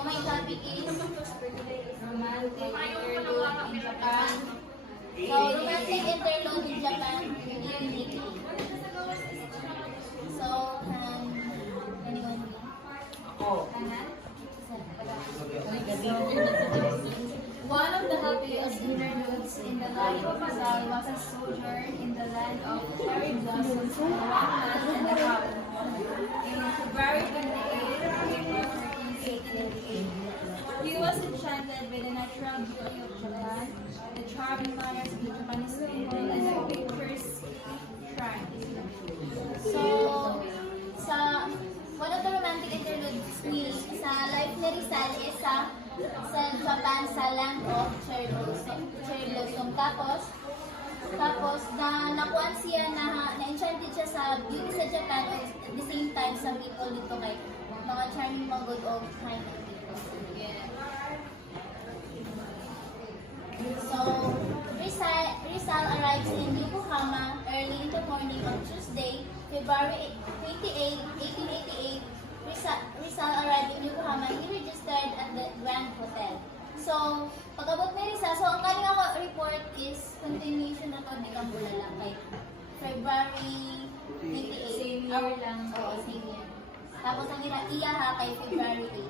So my topic is romantic interlude in Japan. So romantic interlude in Japan, 1988. So, anyone? One of the happiest interludes in the life of Rizal was a sojourn in the land of cherry blossoms for 1 month and a half. In February 28, April 13, 1888, he was enchanted by the natural beauty of Japan, the charming manners of the Japanese people, and the picturesque shrines. So, sa one of the romantic interludes ni sa life ni Rizal is sa Japan sa land of cherry blossom. Tapos nakuan siya na-enchanted siya sa beauty sa Japan at the same time sa people dito kay mga charming mga good old kind of people. So, Rizal arrives in Yokohama early in the morning of Tuesday, February 28, 1888. Rizal arrived in Yokohama. He registered at the Grand Hotel. So, pag-abot ni Rizal, so ang kaning ako report is continuation na to di Kambulala kay February 28. Same year lang. Oo, same year. Tapos ang iya ha kay February 8.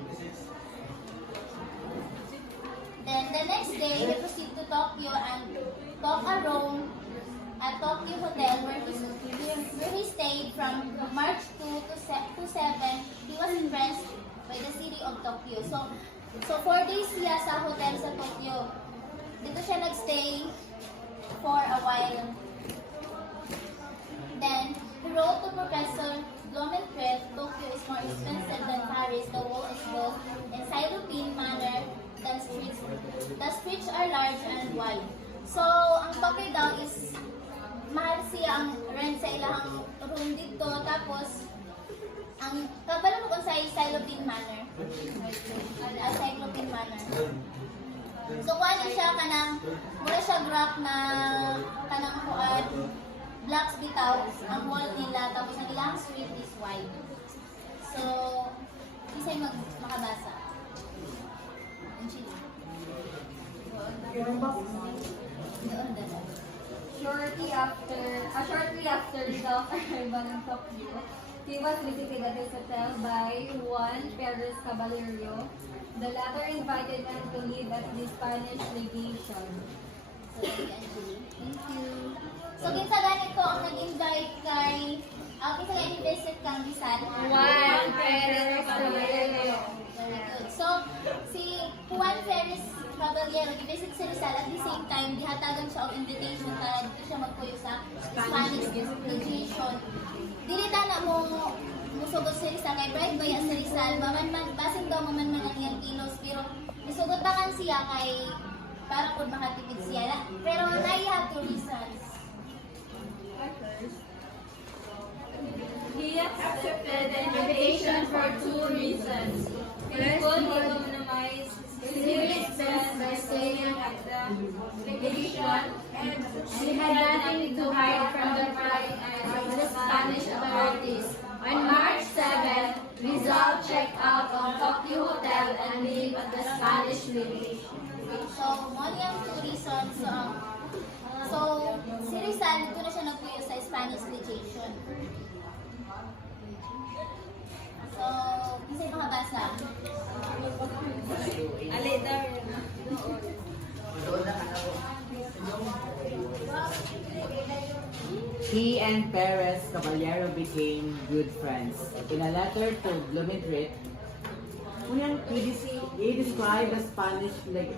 Then the next day, he proceeded to Tokyo and took a room at Tokyo Hotel where he stayed from March 2 to 7. He was impressed by the city of Tokyo. So 4 days siya sa hotel sa Tokyo. Dito siya nagstay for a while. Then, he wrote to Professor Blumentritt, Tokyo is more expensive than Paris. The wall is built in Cylopean manner. The streets are large and wide. So, ang Tokyo daw is mahal siya ang rent sa ilang room dito. Tapos, ang kabalo mo kung sa Cylopean manner. Cylopean manner. So, kung ano siya kanang, mula siya graph na kanang kuan, blocks bitaw, ang wall nila, tapos ang ilang street is wide. So, isa'y makabasa. Shortly after Rizal's arrival in Tokyo, he was visited at his hotel by Juan Perez Caballero. The latter invited him to live at the Spanish legation. Thank you. So, kinsa ganit ko ang nag-invite kay kinsa ga-visit kang Rizal? Juan Perez Caballero. Very good. So, si Juan Perez Caballero, i-visit si Rizal at the same time, dihatagan siya ang invitation para dito siya magpuyo sa Spanish legation. Dili na mo musugod si Rizal kay Bright Baya si Rizal, basin daw man ang iyang kilos, pero isugod takan siya kay para kung makatipid siya. Pero I have two reasons. He accepted the invitation for 2 reasons. First, he economized serious expense by staying at the legation, and he had nothing to hide from the prying eyes of the Spanish authorities. On March 7, Rizal checked out of Tokyo Hotel and lived at the Spanish legation. So, mo yung two reasons. So, si Rizal, dito na siya nagpuyo sa Spanish legation. So, kasi makabasa. He and Perez Caballero became good friends. In a letter to Blumentritt, he described the Spanish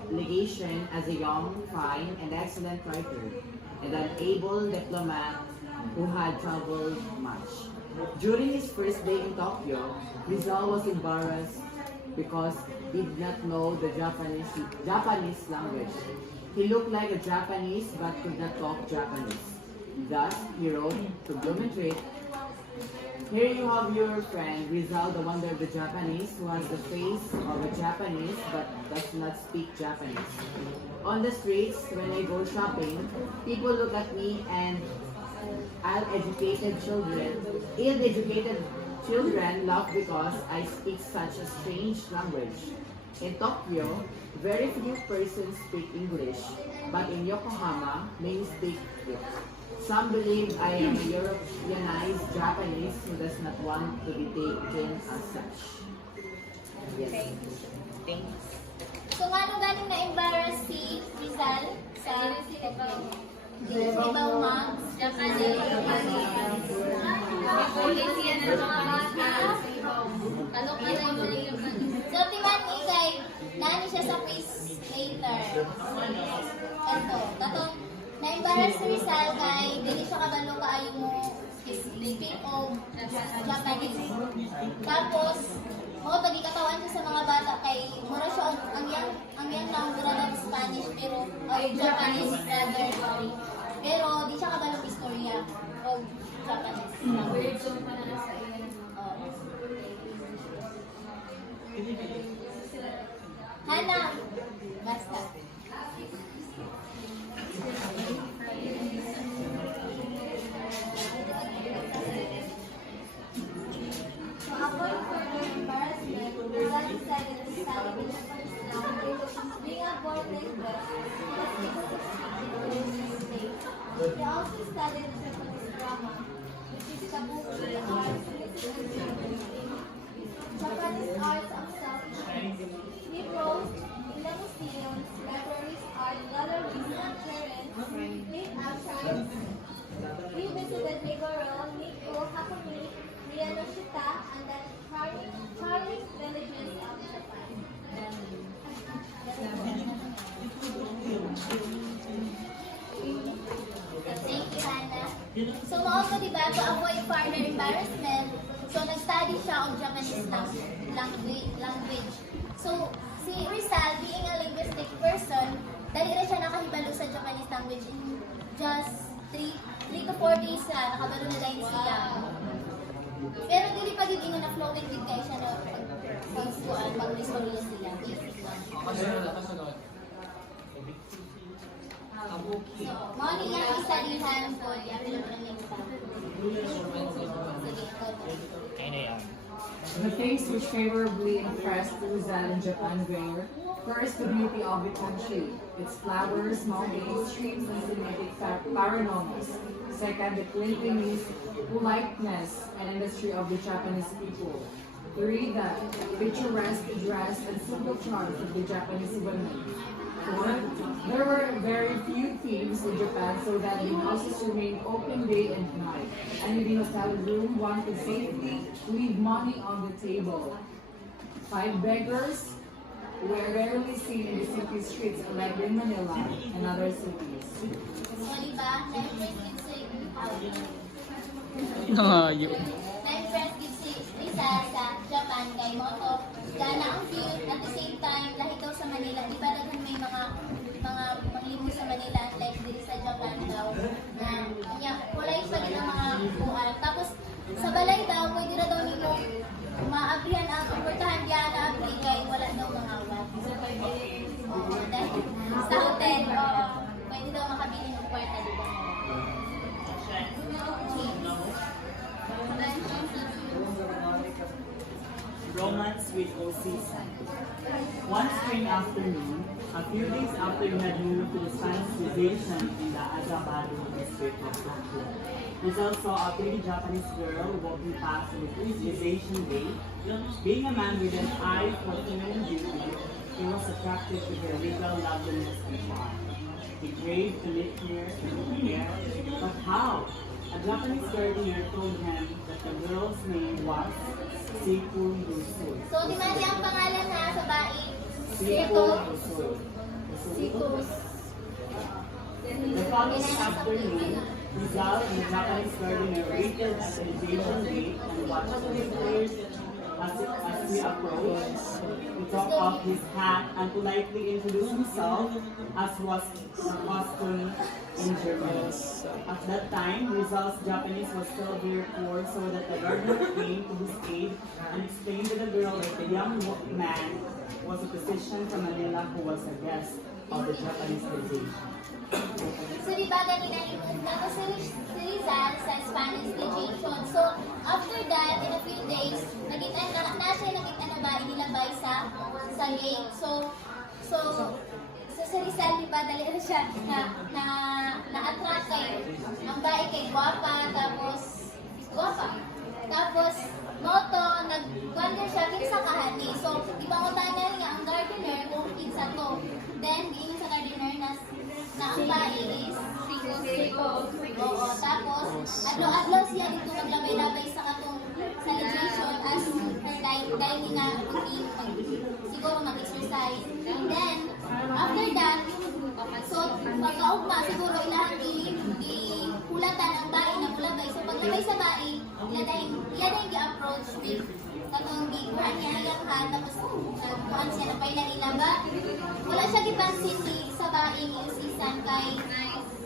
legation as a young, fine, and excellent writer, and an able diplomat who had traveled much. During his first day in Tokyo, Rizal was embarrassed because he did not know the Japanese language. He looked like a Japanese but could not talk Japanese. Thus, he wrote to Blumentritt, "Here you have your friend Rizal, the wonder of the Japanese, who has the face of a Japanese but does not speak Japanese. On the streets, when I go shopping, people look at me and ill-educated children laugh because I speak such a strange language. In Tokyo, very few persons speak English, but in Yokohama, many speak it. Some believe I am a Europeanized Japanese who does not want to be taken as such. Yes. Thanks. So, nga galing na-embarrass si Rizal sa Ibaw Mags, Japanese. So, timan ni kay nani siya sa face later. Katong na-embarrass si Rizal kay dili siya kabalo kaayo mo speak of Japanese. Tapos, mo pagikatawan siya sa mga bata kay mura siya ang yang lang ng Spanish pero Japanese rather sorry. Pero di siya kabalong istorya of Japanese. Weird zone pa na sa iyo. Hana, basta. So, avoid further embarrassment, Rizal decided to study the Japanese language, being a born linguist, he also studied the Japanese drama, which is kabuki, arts, literature, Japanese arts of self-defense. He wrote in the museums, libraries, art galleries, and parents, made archives. He visited Meguro, Nikko, Hakone, Miyanoshita, and the charming villages of Japan. Thank you, Hannah. So, also, diba, to avoid further embarrassment, so, nag-study siya of Japanese language. So, si Rizal, being a linguistic person, dali na siya nakahibalo sa Japanese language in just 3 to 4 days lang, nakabalo na lang siya. Pero dili pa din na fluent din kayo siya na pag-suan, pag-istorya sila. Basic lang. So, morning yung isa din hand po, yung next time. Sige, ikaw. The things which favorably impressed Rizal in Japan were, first, the beauty of the country, its flowers, mountains, streams, and cinematic panoramas. Second, the cleanliness, politeness, and industry of the Japanese people. Three, the picturesque dress and simple charms of the Japanese women. Fourth, there were very few thieves in Japan, so that the houses remained open day and night. And in the hotel room, one could safely leave money on the table. Five, beggars were rarely seen in the city streets like in Manila and other cities. So, diba, na-impress din si na-impress din si Rizal sa Japan kay Moto. Gana ang cute, at the same time, lahit daw sa Manila. Di ba daghan may mga panglibo sa Manila unlike dito sa Japan daw. Na, kanya, polite pa din ang mga buwan. Tapos, sa balay daw, pwede na daw nito ma-abrihan ang kumportahan diyan na abri kay wala daw mga awat. Oo, dahil sa hotel, pwede daw makabili ng kwarta, di ba? Romance with Osisa. One spring afternoon, a few days after we had moved to the science museum in the Ajabado district of Tokyo, Rizal saw a pretty Japanese girl walking past on his museum day. Being a man with an eye for feminine beauty, he was attracted to her regal loveliness and charm. He craved to live here and here, but how? A Japanese gardener told him that the girl's name was Seiko Yusui. So, di ba niya ang pangalan na sa bae? Seiko Yusui. The following afternoon, Rizal and the Japanese gardener waited at the invasion gate and watched his players as he approached. He took off his hat and politely introduced himself, as was the custom in Germany. At that time, Rizal's Japanese was still very poor, so that the gardener came to his aid and explained to the girl that the young man was a physician from Manila who was a guest of the Japanese delegation. So, di ba ganina nagpunta si Rizal sa Spanish delegation. So, after that, in a few days, nakita na ba inilabay sa sa gate. So si Rizal, di ba, dali siya na-attract kay ang bae kay Guapa, tapos moto, nag-wonder siya, kinsa kahani. So, ipangutangan niya ang gardener kung kinsa to. Then, giingin sa gardener na ang bae is Rico. Oo, tapos, adlaw siya dito maglabay-labay sa katong celebration as her daily nga routine, siguro mag-exercise. And then, after that, so, pagkaugma, siguro ilahang hulatan ang bae na mulabay. So, paglabay sa bae, iya na yung i-approach with katong gikuhan niya iyang hand, tapos kuhan siya na pailang ilaba. Wala siya gipansin sa bae yung season kay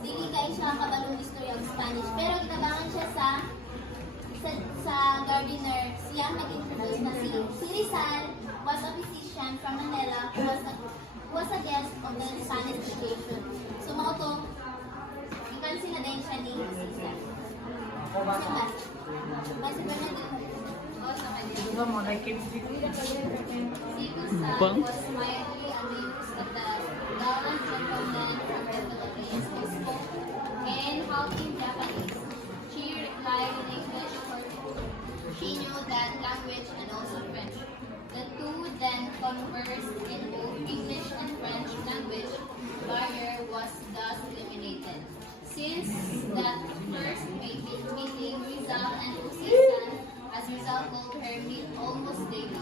dili kay siya kabalong istorya ng Spanish. Pero gitabangan siya sa gardener, siya nag-introduce na si Rizal was a physician from Manila who was a guest of the Spanish education. So, mga to, ipansin na din siya ni Rizal. Basta ba na din? Ito mo, like Si Rizal was mildly amused at the gallant gentleman from the Philippines who spoke and half in Japanese. She replied in English for she knew that language and also French. The two then conversed in both English and French language. Barrier was thus eliminated. Since that first meeting, Rizal and Usisan, as Rizal called her, meet almost daily.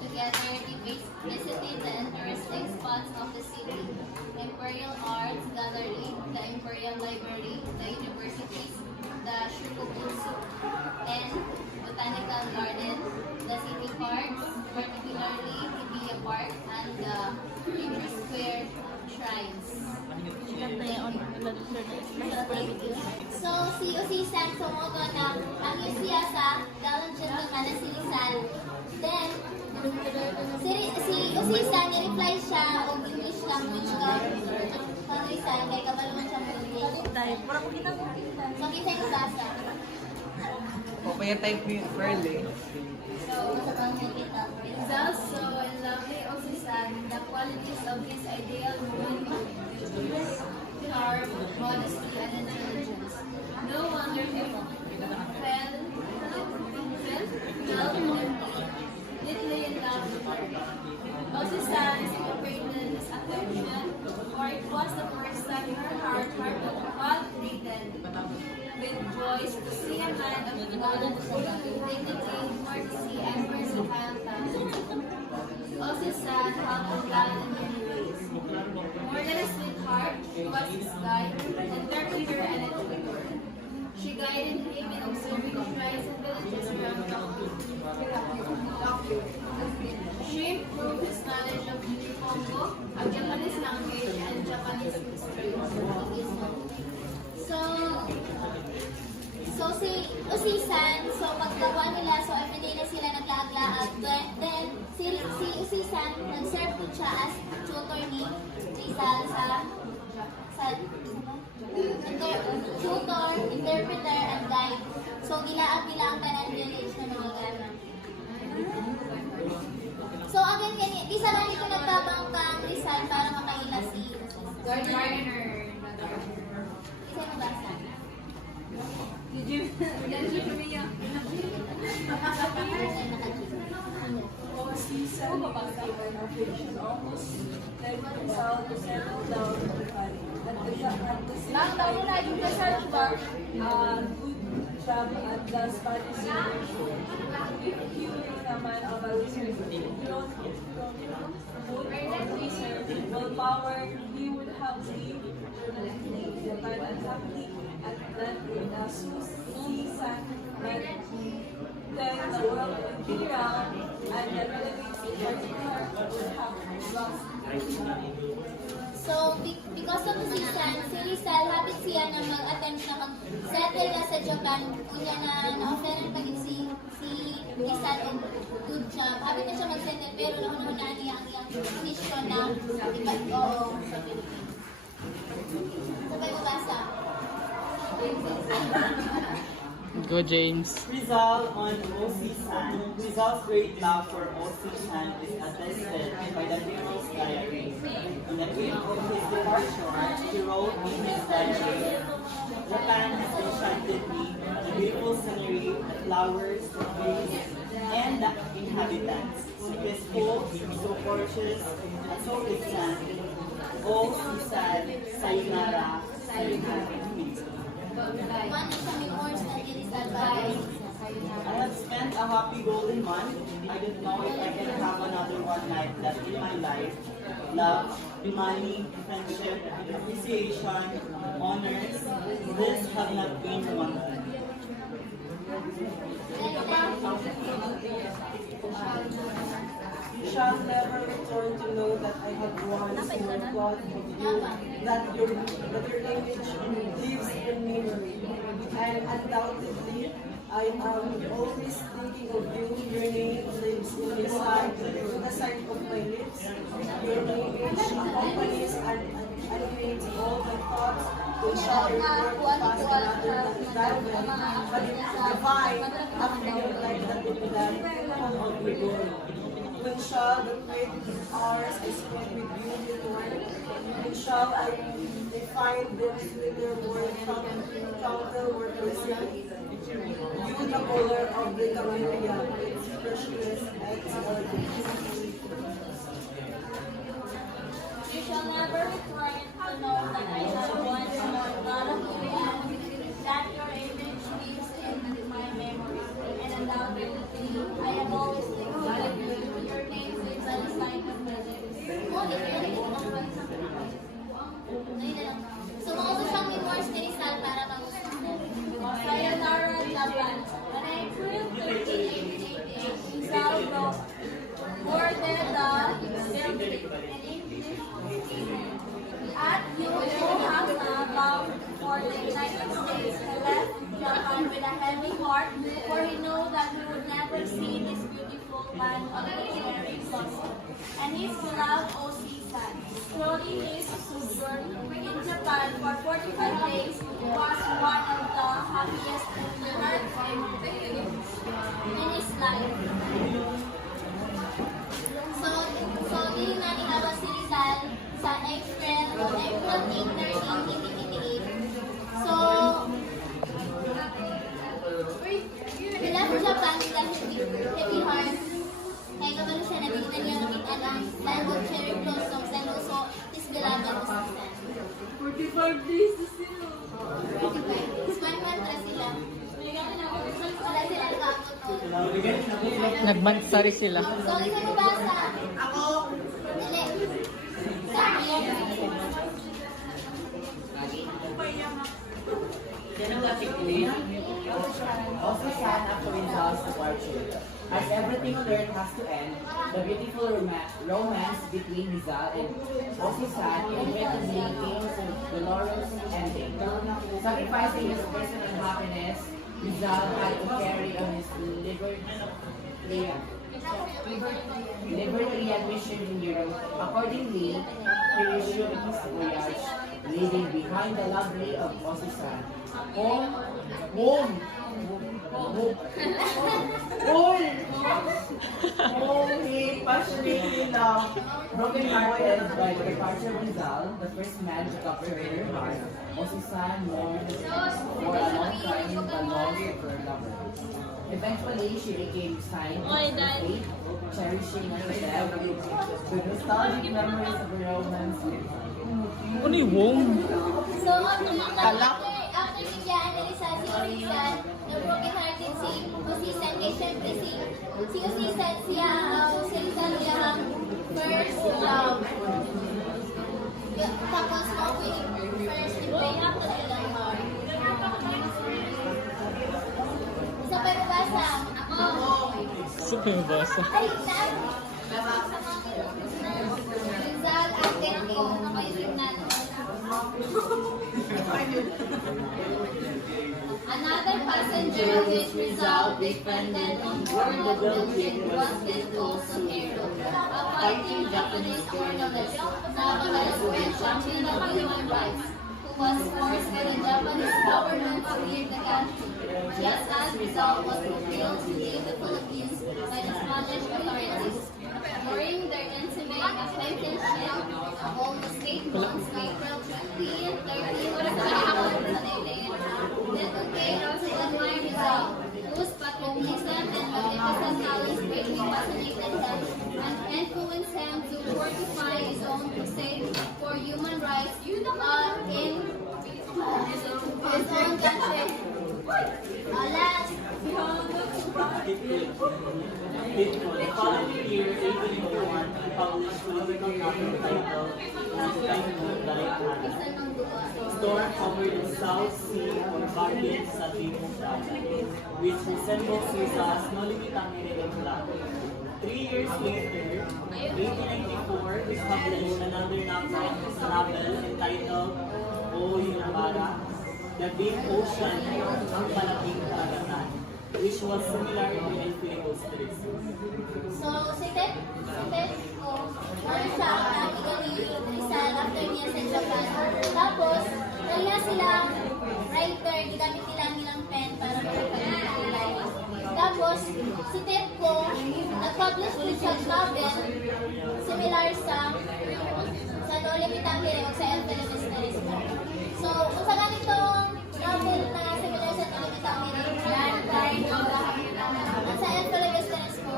Together, they visited the interesting spots of the city: Imperial Arts Gallery, the Imperial Library, the universities, the Shukubutsu, and Botanical Garden, the city parks, particularly Hibiya Park, and the River Square shrines. So, si Usisan sumoto na ang siya sa gallant gentleman na si Rizal. Then, si Usisan, ni-reply siya o English language ka kang Rizal, kaya kabalungan siya mo. So, kita yung basa. Okay, type yung Pearl eh. So, sa kang kita. Rizal saw in lovely Usisan the qualities of his ideal woman, charm, modesty, and intelligence. No wonder he fell deeply in love with her. Usisan celebrated his affection, for it was the first time her heart palpitated with joy to see a man of dignity, courtesy, and versatile talent. Usisan had a plan in many ways. More than a sweetheart, she was his guide, interpreter, and educator. She guided him in observing shrines and villages around Tokyo. She improved his knowledge of Nihongo, of Japanese language, and Japanese history. So si Usisan, so pagkawa nila, so everyday na sila naglaag-laag. Then, si Usisan, nag-serve po siya as tutor ni Rizal sa tutor, interpreter, and guide. So, gilaag nila ang tanan village na mga gamit. So, again, isa lang dito nagtabang kang Rizal para makaila si Gardener. Isa mo basa? Season given occasion almost led Rizal to settle down in the valley. At the search bar, good job at the Spanish University. If you naman ang mag-research, willpower, he would have lived permanently in Japan and happily at that season, but then the world would be around and the relatives in particular would have lost. So, because of Usisan, si Rizal, hapit siya na mag-attempt na mag-settle na sa Japan. Kunya na na-offeran pa si Rizal and good job. Hapit na siya mag-settle, pero nauna-unaan niya ang iyang mission na oo sa Pilipinas. Sabay mo basa? Go, James. Rizal on OC-san. Rizal's great love for OC-san is attested by the hero's diary. On the eve of his departure, he wrote in his diary, Japan has enchanted me, the beautiful scenery, the flowers, the trees, and the inhabitants. So peaceful, so gorgeous, and so distant. Oh, Susan, sayonara, sayonara. I have spent a happy golden month. I don't know if I can have another one night left in my life. Love, money, friendship, appreciation, honors. This have not been wanted. You shall never return to know that I have once thought of you, that your image lives in memory. And undoubtedly, I am always thinking of you. Your name lives in the side of my lips. Your image accompanies and animates all my thoughts. We shall return to pass another that way, but it is divine after your life that in that home of the glory. When shall the great hours I spent with you return? When shall I find them with their word counter worthlessly? You, the color of the camellia, its freshness and its elegance. You shall never return to know that I have once thought of you, that your image lives in my memory, and undoubtedly I have always thinking of you. Your name lives on the side of my lips. So, mauso siyang memoirs ni Rizal para magusto mo. Sayonara, Japan. On April 13, 1888, Rizal wrote, boarded the Celtic in English. At Yokohama, bound for the United States, he left Japan with a heavy heart, for he knew that he would never see this beautiful land of military success. And his love Oshi-san. Slowly his sojourn in Japan for 45 days was one of the happiest moments in his life. So, gininawa si Rizal sa April 8, 1988. So, he left Japan with a heavy heart. Kaya kabalo siya natingnan niya nakita ng land of cherry blossoms and also his beloved Osi-san. 45 days na sila. 45. Sila. Wala sila nagkakot. Nagmansari sila. So, isa mo basa? Ako. Dali. Sabi. Also sad after Rizal's departure. As everything on earth has to end, the beautiful romance between Rizal and Osi-san inevitably came to the glorious ending. Sacrificing his personal happiness, Rizal had to carry on his Libertarian mission in Europe. Accordingly, he resumed his voyage, leaving behind the lovely of Osi-san. Home, he passionately loved, broken-hearted by the departure of Rizal, the first man to capture her heart. Osi-san mourned for a long time the loss of her lover. Eventually, she became signed with fate, cherishing her death with nostalgic memories of her romance with Ano yung So, after bigyan ni Rizal si Rizal, na-broken-hearted si Osi-san, kaya syempre si Osi-san siya, si Rizal niya ang first love. Tapos, first impression ko sila yung heart. Isa pa yung basa. Super basa. Ay, saan? Rizal, ate ako, nakaisip na. Another passenger of his Rizal depended on board the building was his also hero, a fighting Japanese journalist, Naval Squadron Chief of Human Rights, who was forced by the Japanese government to leave the country. Just as result was fulfilled to leave the Philippines by the Spanish authorities. During their intimate acquaintanceship, almost 8 months, April 2013, to admire Rizal, whose patriotism and magnificent talents greatly fascinated him and influenced him to fortify his own crusade for human rights in his own country. Alas, The following year, 1891, he published political novel titled Dalikana. Storm over the South Sea or Guardian sa Timog Dagat, which resembles Rizal's No Limitang Nireregla. 3 years later, 1894, he published another novel entitled O Yunabara, The Big Ocean, ang Malaking Karagatan, which was similar to El Filipos Tres. so si Ted ko, ano siya ang igaling Rizal after niya sa Japan. Tapos, dahil nga silang writer, gigamit nila ang ilang pen para makapag-ilay. Tapos, si Ted ko, nag-publish din siya novel similar sa No Limitang Nireregla o sa El Filipos Tres. So, kung sa ganitong novel na similar sa No Limitang Nireregla, at sa El Filipos Tres ko,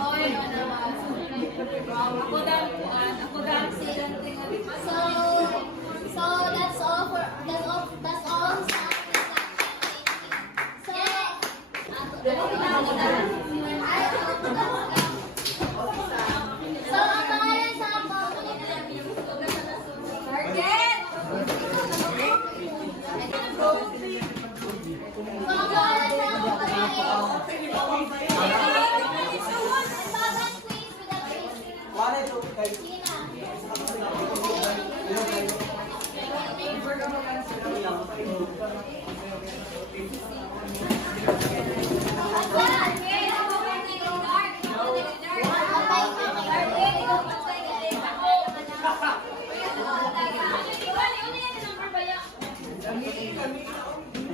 Or ano, ako dahil silang tingali. so that's all sa akin. So, ang pangalan sa ako, Target!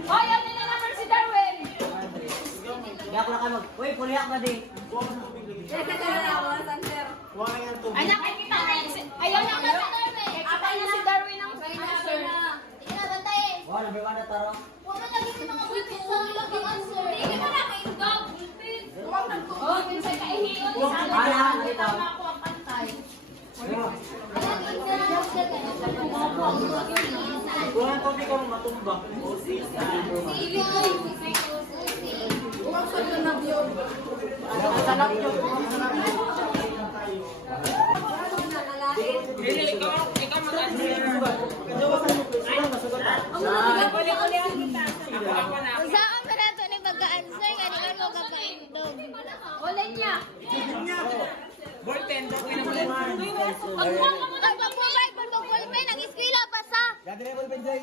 Hoy, ano na naman si Darwin? Uy, puliyak na din. Anak, ay kita na yun. Ayaw na ka sa Darwin. Kita na si Darwin ang answer. Hindi na bantayin. Wow, number 1 na taro. Huwag mo lagi yung mga bulpin sa lagi answer. Hindi ka na kaindog. Oh, pinsay ka ihiyon. Ala, ito. Tama ako ang pantay. Kung ang topic ko matumbak, o six na number 1. Sa kamerato ni pag-answer, nga di ka mo kakaindog. Ulan niya. Pagbuhay, pag-bulpin, ang eskwela, basa. Gagawin mo, Benjay.